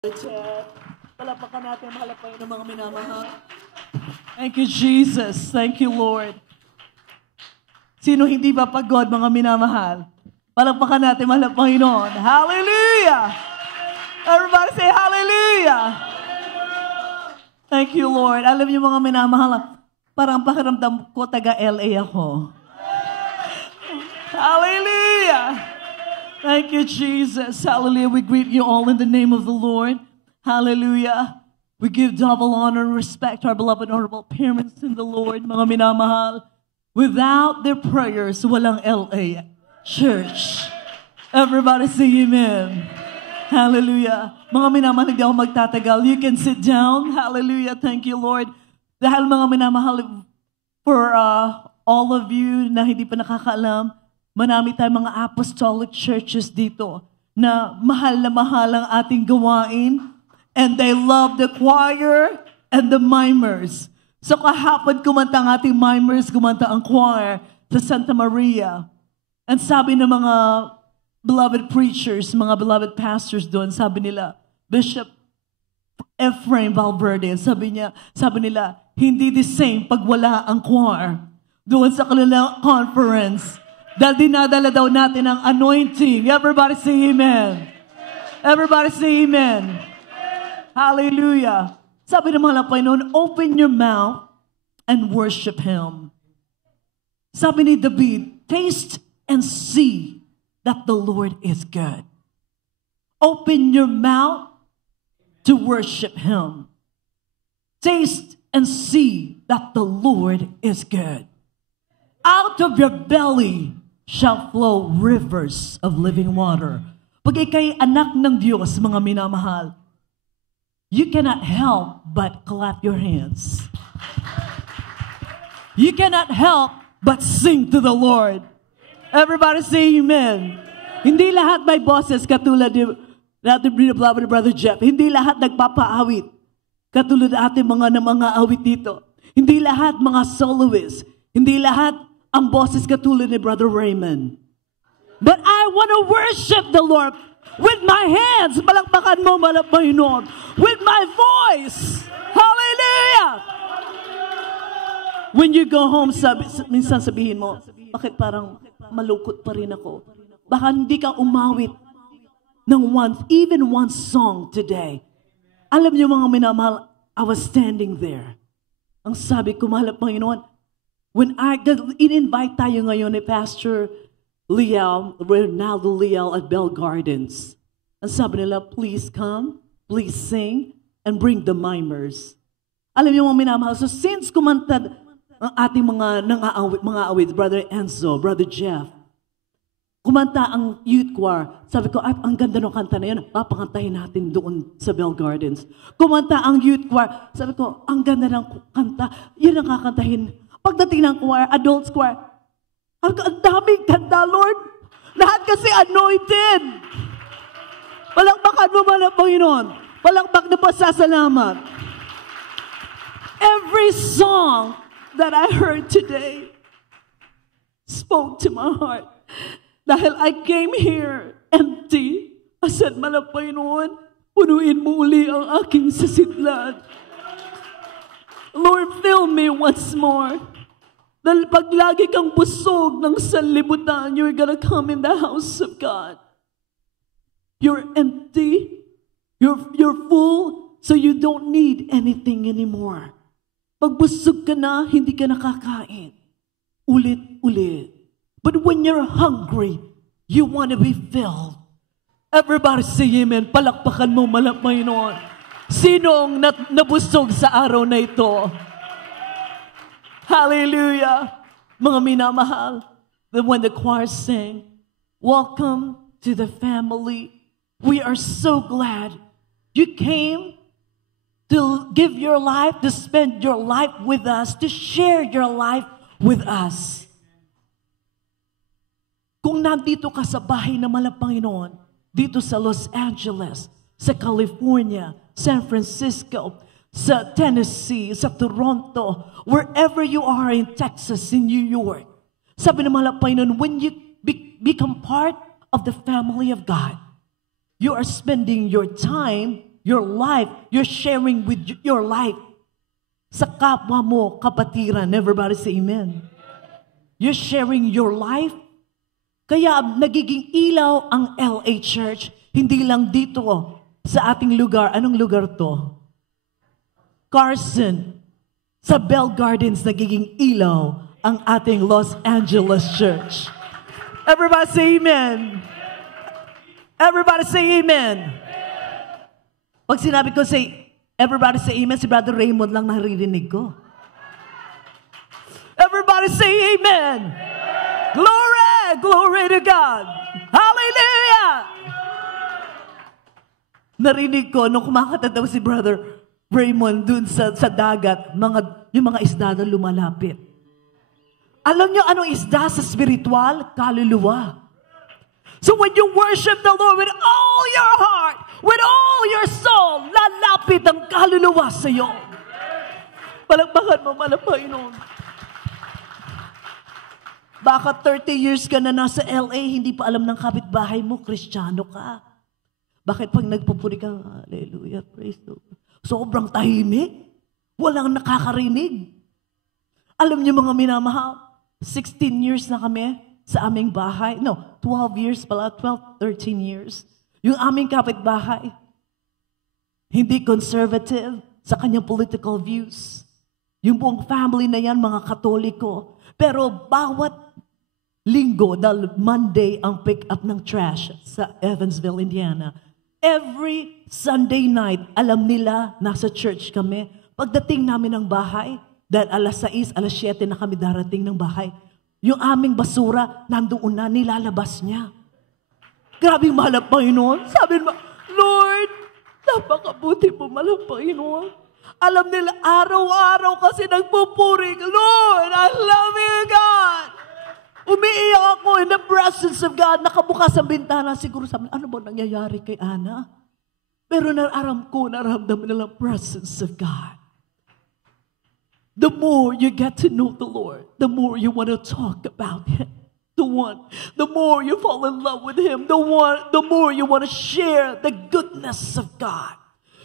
Palapakan natin, mahalapain ng mga minamahal. Thank you, Jesus. Thank you, Lord. Sino hindi ba pagod, mga minamahal? Palapakan natin, mahal na Panginoon. Hallelujah! Everybody say hallelujah! Thank you, Lord. Alam niyo mga minamahal, parang pakiramdam ko taga-LA ako. Hallelujah! Thank you, Jesus. Hallelujah. We greet you all in the name of the Lord. Hallelujah. We give double honor and respect to our beloved honorable parents in the Lord, mga minamahal. Without their prayers, walang LA Church. Everybody say amen. Hallelujah. Mga minamahal, hindi ako magtatagal. You can sit down. Hallelujah. Thank you, Lord. Dahil mga minamahal, for all of you na hindi pa nakakaalam, marami tayong mga apostolic churches dito na mahal ang ating gawain, and they love the choir and the mimers. So kahapon kumanta ang ating mimers, kumanta ang choir sa Santa Maria. And sabi ng mga beloved preachers, mga beloved pastors doon, sabi nila, Bishop Ephraim Valverde, sabi nila, hindi the same pag wala ang choir doon sa kanilang conference. Dahil dinadala daw natin ang anointing. Everybody say amen. Everybody say amen. Hallelujah. Sabi ng mga Panginoon, open your mouth and worship Him. Sabi ni David, taste and see that the Lord is good. Open your mouth to worship Him. Taste and see that the Lord is good. Out of your belly shall flow rivers of living water. Pag ikay anak ng Diyos, mga minamahal, you cannot help but clap your hands. You cannot help but sing to the Lord. Everybody say amen. Hindi lahat may boses katulad ni Brother Jeff. Hindi lahat nagpapaawit katulad ating mga awit dito. Hindi lahat mga soloists. Hindi lahat ang boses katulad ni Brother Raymond. But I want to worship the Lord with my hands. Palakpakan mo, Panginoon. With my voice. Hallelujah! When you go home, minsan sabihin mo, bakit parang malukot pa rin ako? Baka hindi ka umawit ng even one song today. Alam niyo mga minamahal, I was standing there. Ang sabi ko, mahal Panginoon, when in-invite tayo ngayon ni Pastor Liel, Ronaldo Liel at Bell Gardens. Ang sabi nila, please come, please sing, and bring the mimers. Alam niyo mga minamahal, so since kumanta ang ating mga awit, Brother Enzo, Brother Jeff, kumanta ang youth choir, sabi ko, ay, ang ganda ng kanta na yun, papakantahin natin doon sa Bell Gardens. Kumanta ang youth choir, sabi ko, ang ganda ng kanta, yun ang kakantahin. Pagdating ng choir, adults choir, ang daming kanta, Lord. Lahat kasi anointed. Palakpakan mo man ang Panginoon. Palakpak na pasasalamat. Every song that I heard today spoke to my heart. Dahil I came here empty. I said, Malang Panginoon, punuin mo uli ang aking sasidlan. Lord, fill me once more. Dahil pag lagi kang busog ng sanlibutan, you're gonna come in the house of God. You're empty. You're full, so you don't need anything anymore. Pag busog ka na, hindi ka nakakain. Ulit-ulit. But when you're hungry, you want to be filled. Everybody say amen. Palakpakan mo, Malang Panginoon. Sinong nabusog sa araw na ito? Hallelujah. Mga minamahal. When the choir sang, welcome to the family. We are so glad you came to give your life, to spend your life with us, to share your life with us. Kung nandito ka sa bahay na Malang Panginoon, dito sa Los Angeles, sa California, San Francisco, sa Tennessee, sa Toronto, wherever you are in Texas, in New York. Sabi ng Malang Panginoon, when you become part of the family of God, you are spending your time your life. You're sharing with your life sa kapwa mo, kapatiran. Everybody say amen. You're sharing your life. Kaya nagiging ilaw ang LA Church. Hindi lang dito sa ating lugar. Anong lugar to? Carson. Sa Bell Gardens, nagiging ilaw ang ating Los Angeles Church. Everybody say amen. Everybody say amen. Pag sinabi ko say, everybody say amen, si Brother Raymond lang naririnig ko. Everybody say amen. Glory, glory to God. Hallelujah. Narinig ko nung kumakanta daw si Brother Raymond dun sa dagat, yung mga isda na lumalapit. Alam niyo anong isda sa spiritual? Kaluluwa. So when you worship the Lord with all your heart, with all your soul, lalapit ang kaluluwa sa iyo. Palakpakan mo, Panginoon. Baka 30 years ka na nasa LA, hindi pa alam ng kapitbahay mo, Kristiyano ka. Bakit pag nagpupuri ka, hallelujah, praise the Lord, sobrang tahimik, walang nakakarinig. Alam niyo mga minamahal, 16 years na kami sa aming bahay. No, 12 years pala, 12, 13 years. Yung aming kapitbahay, hindi conservative sa kanyang political views. Yung buong family na yan, mga Katoliko. Pero bawat linggo, dahil Monday ang pick-up ng trash sa Evansville, Indiana. Every Sunday night, alam nila, nasa church kami. Pagdating namin ng bahay, dahil alas 6, alas 7 na kami darating ng bahay, yung aming basura, nandoon na, nilalabas niya. Grabe mahal ang Panginoon. Sabi mo, Lord, napakabuti mo mahal ang Panginoon. Alam nila, araw-araw kasi nagpupuri, Lord, I love you, God. Umiiyak ako in the presence of God. Nakabukas ang bintana. Siguro sabi, ano ba nangyayari kay Ana? Pero naramdaman nila ang presence of God. The more you get to know the Lord, the more you want to talk about Him. The more you fall in love with Him, the more you want to share the goodness of God.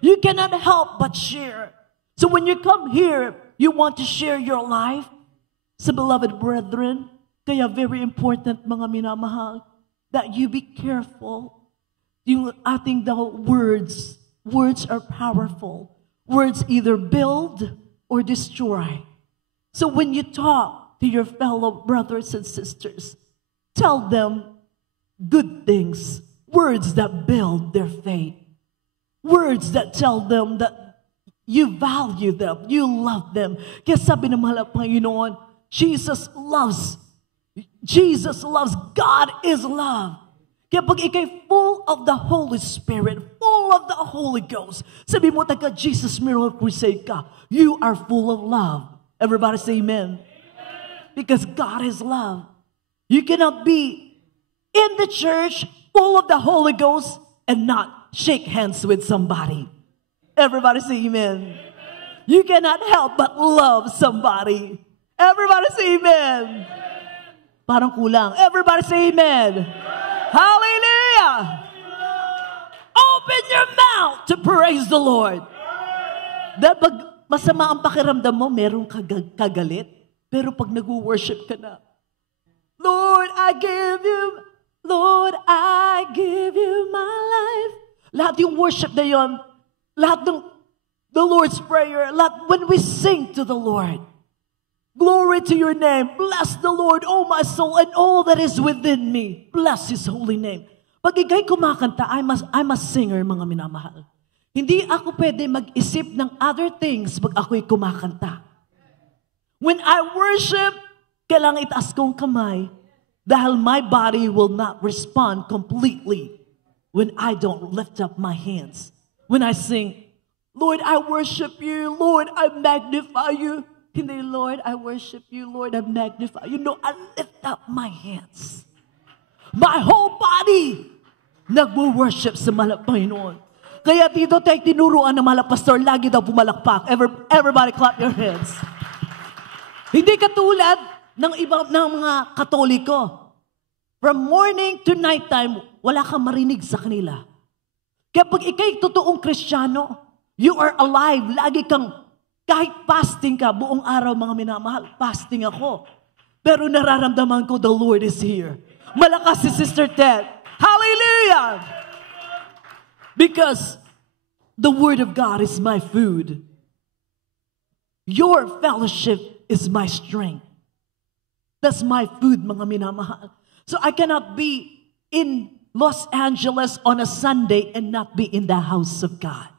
You cannot help but share. So when you come here, you want to share your life sa beloved brethren. Kaya very important, mga minamahal, that you be careful. Yung ating words are powerful. Words either build or destroy. So when you talk to your fellow brothers and sisters, tell them good things, words that build their faith, words that tell them that you value them, you love them. Kaya sabi ng mahal na Panginoon, Jesus loves, God is love. Kaya pag ikay full of the Holy Spirit, full of the Holy Ghost, sabi mo taga Jesus Miracle Crusade ka, you are full of love. Everybody say amen. Because God is love. You cannot be in the church full of the Holy Ghost and not shake hands with somebody. Everybody say amen. You cannot help but love somebody. Everybody say amen. Parang kulang. Everybody say amen. Hallelujah! Open your mouth to praise the Lord. Dahil pag masama ang pakiramdam mo, merong kagalit. Pero pag nag-worship ka na, Lord, I give you my life. Lahat yung worship na yun, lahat ng the Lord's Prayer, lahat when we sing to the Lord, glory to your name. Bless the Lord, oh my soul, and all that is within me. Bless His holy name. Pag ikay kumakanta, I'm a singer, mga minamahal. Hindi ako pwede mag-isip ng other things pag ako'y kumakanta. When I worship, kailangan itaas kong kamay dahil my body will not respond completely when I don't lift up my hands. When I sing, Lord, I worship you. Lord, I magnify you. Hindi, Lord, I worship you. Lord, I magnify you. No, I lift up my hands. My whole body nagwo-worship sa mahal na Panginoon. Kaya dito tayo tinuruan ng mahal na pastor, lagi daw pumalakpak. Everybody clap your hands. Hindi katulad ng ibang ng mga Katoliko. From morning to nighttime, wala kang marinig sa kanila. Kaya pag ikay totoong Kristiyano, you are alive. Lagi kang, kahit fasting ka, buong araw mga minamahal, fasting ako. Pero nararamdaman ko, the Lord is here. Malakas si Sister Ted. Hallelujah! Because the Word of God is my food. Your fellowship is my strength. That's my food, mga minamahal. So I cannot be in Los Angeles on a Sunday and not be in the house of God.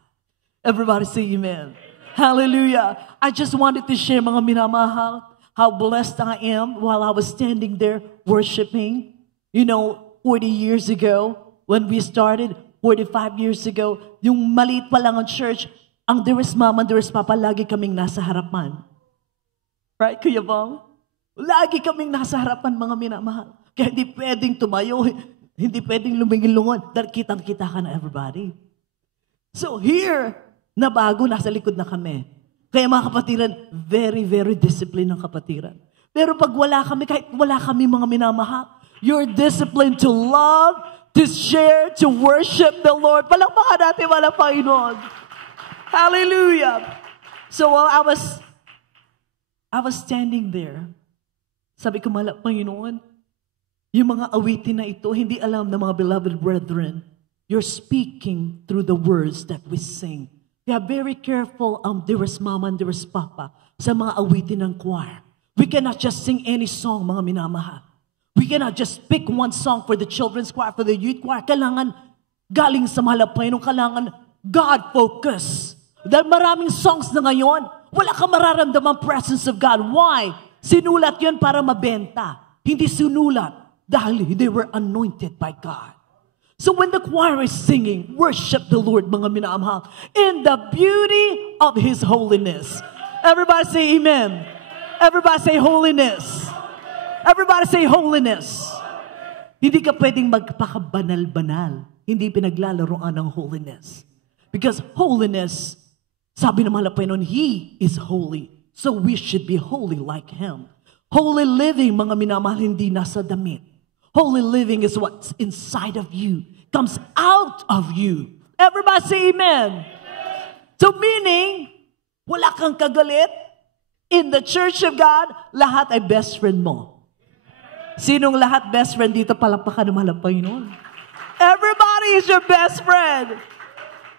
Everybody say amen. Hallelujah. I just wanted to share, mga minamahal, how blessed I am while I was standing there worshiping. 40 years ago, when we started, 45 years ago, yung maliit pa lang ang church, ang there is mama, there is papa, lagi kaming nasa harapan. Right, Kuya Bong? Lagi kaming nasa harapan, mga minamahal. Kaya hindi pwedeng tumayo, hindi pwedeng lumingilungan, dahil kitang-kita ka na everybody. So here, na bago, nasa likod na kami. Kaya mga kapatiran, very, very disciplined ang kapatiran. Pero pag wala kami, kahit wala kami mga minamahal, you're disciplined to love, to share, to worship the Lord. Palakpakan natin, wala Panginoon. Hallelujah. So while I was standing there, sabi ko, malak Panginoon, yung mga awitin na ito, hindi alam ng mga beloved brethren, you're speaking through the words that we sing. Kaya very careful, there is mama and there is papa, sa mga awitin ng choir. We cannot just sing any song, mga minamahal. We cannot just pick one song for the children's choir, for the youth choir. Kailangan galing sa mahal na Panginoon, kailangan God focus. Dahil maraming songs na ngayon, wala kang mararamdaman presence of God. Why? Sinulat yun para mabenta. Hindi sinulat dahil they were anointed by God. So when the choir is singing, worship the Lord, mga minamahal, in the beauty of His holiness. Everybody say amen. Everybody say holiness. Everybody say holiness. Hindi ka pwedeng magpakabanal-banal. Hindi pinaglalaroan ng holiness. Because holiness, sabi ng mahal na Panginoon, He is holy. So we should be holy like Him. Holy living, mga minamahal, hindi nasa damit. Holy living is what's inside of you. Comes out of you. Everybody say amen. So meaning, wala kang kagalit. In the church of God, lahat ay best friend mo. Sinong lahat best friend dito? Palakpakan ng mahal na Panginoon. Everybody is your best friend.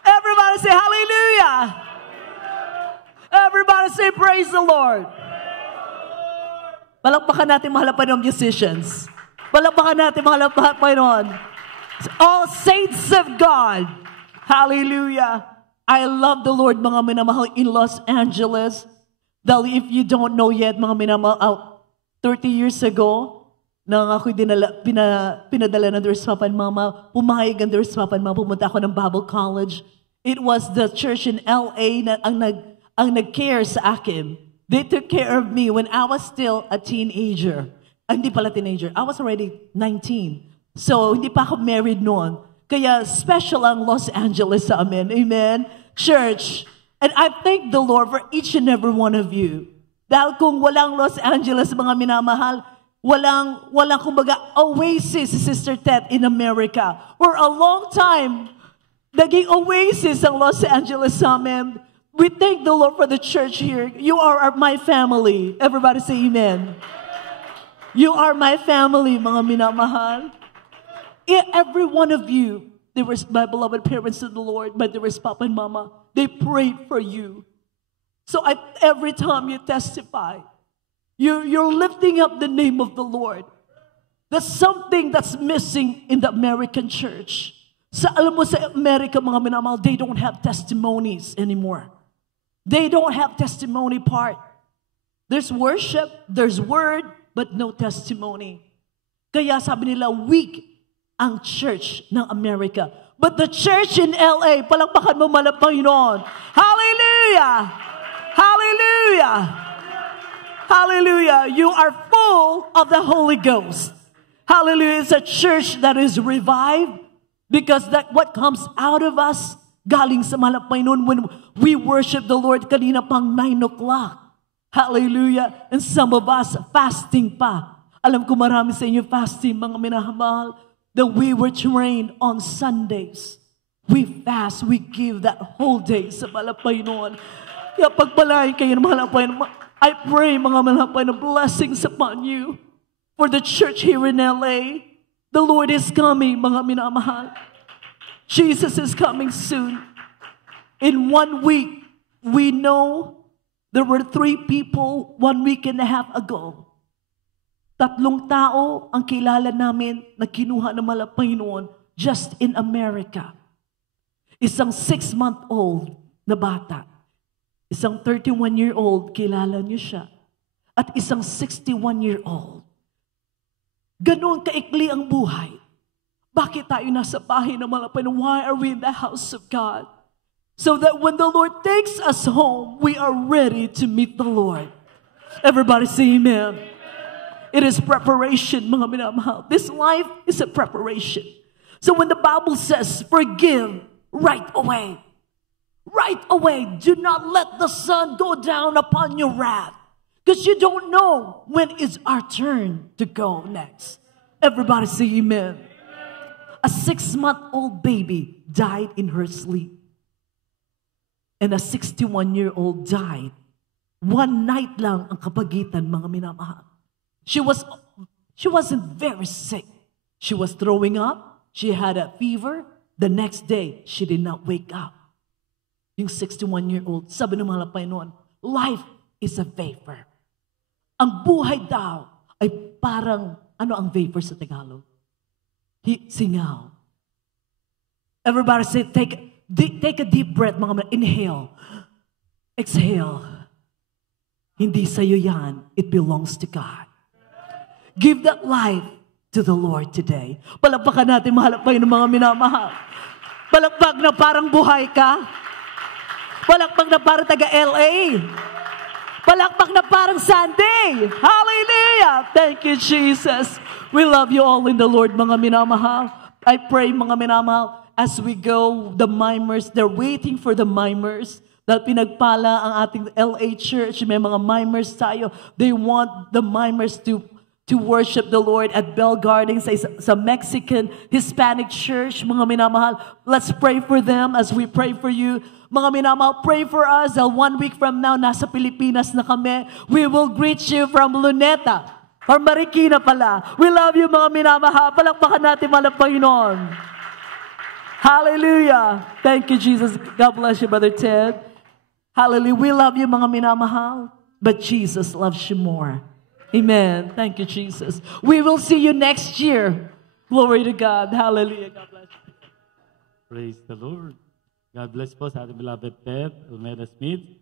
Everybody say hallelujah. Everybody say praise the Lord. Palakpakan natin mahal na Panginoon musicians. Palakpakan natin mahal na Panginoon. All saints of God. Hallelujah. I love the Lord, mga minamahal, in Los Angeles. Dahil if you don't know yet, mga minamahal, 30 years ago, nang ako'y pinadala ng There's Papa and Mama, pumayag ang There's Papa and Mama, pumunta ako ng Bible College. It was the church in LA na ang nag-care sa akin. They took care of me when I was still a teenager. Hindi pala teenager. I was already 19. So, hindi pa ako married noon. Kaya special ang Los Angeles sa amin. Amen? Church. And I thank the Lord for each and every one of you. Dahil kung walang Los Angeles, mga minamahal, walang kumbaga oasis, Sister Ted, in America. For a long time, naging oasis ang Los Angeles sa amin. We thank the Lord for the church here. You are my family. Everybody say amen. You are my family, mga minamahal. Every one of you, there was my beloved parents in the Lord, but there was Papa and Mama. They prayed for you. So every time you testify, you're lifting up the name of the Lord. There's something that's missing in the American church. Alam mo sa America, mga minamahal, they don't have testimonies anymore. They don't have testimony part. There's worship, there's word, but no testimony. Kaya sabi nila, weak ang church ng America. But the church in LA, palakpakan mo man ang Panginoon. Hallelujah! Hallelujah! Hallelujah! You are full of the Holy Ghost. Hallelujah! It's a church that is revived because that what comes out of us galing sa mahal na Panginoon when we worship the Lord kanina pang 9 o'clock. Hallelujah! And some of us fasting pa. Alam ko marami sa inyo fasting, mga minamahal, that we were trained on Sundays. We fast, we give that whole day sa mahal na Panginoon. Kaya pagpalain kayo ng mahal na Panginoon. I pray, mga mahal na Panginoon, blessings upon you. For the church here in LA, the Lord is coming, mga minamahal. Jesus is coming soon. In 1 week, we know there were 3 people 1 week and a half ago. 3 tao ang kilala namin na kinuha ng mahal na Panginoon just in America. Isang 6-month-old na bata. Isang 31-year-old, kilala niyo siya. At isang 61-year-old. Ganon kaikli ang buhay. Bakit tayo nasa bahay ng mahal na Panginoon? Why are we in the house of God? So that when the Lord takes us home, we are ready to meet the Lord. Everybody say amen. It is preparation, mga minamahal. This life is a preparation. So when the Bible says, forgive right away. Right away. Do not let the sun go down upon your wrath. Because you don't know when it's our turn to go next. Everybody say amen. A 6-month-old baby died in her sleep. And a 61-year-old died. 1 night lang ang kapagitan, mga minamahal. She wasn't very sick. She was throwing up. She had a fever. The next day, she did not wake up. Yung 61-year-old, sabi ng mahal na Panginoon, life is a vapor. Ang buhay daw ay parang, ano ang vapor sa Tagalog? Singaw. Everybody say, take a deep breath, mga man. Inhale. Exhale. Hindi sa'yo yan. It belongs to God. Give that life to the Lord today. Palakpakan natin, mahal pa yun ng mga minamahal. Palakpak na parang buhay ka. Palakpak na parang taga-LA. Palakpak na parang Sunday. Hallelujah! Thank you, Jesus. We love you all in the Lord, mga minamahal. I pray, mga minamahal, as we go, the mimers, they're waiting for the mimers. Dahil pinagpala ang ating LA church, may mga mimers tayo. They want the mimers to worship the Lord at Bell Gardens, sa Mexican, Hispanic church, mga minamahal. Let's pray for them as we pray for you. Mga minamahal, pray for us. 1 week from now, nasa Pilipinas na kami. We will greet you from Luneta. Or Marikina pala. We love you, mga minamahal. Palakpakan natin, mahal na Panginoon. Hallelujah. Thank you, Jesus. God bless you, Brother Ted. Hallelujah. We love you, mga minamahal. But Jesus loves you more. Amen. Thank you, Jesus. We will see you next year. Glory to God. Hallelujah. God bless you. Praise the Lord. God bless po sa ating beloved Ted Olmeda Smith.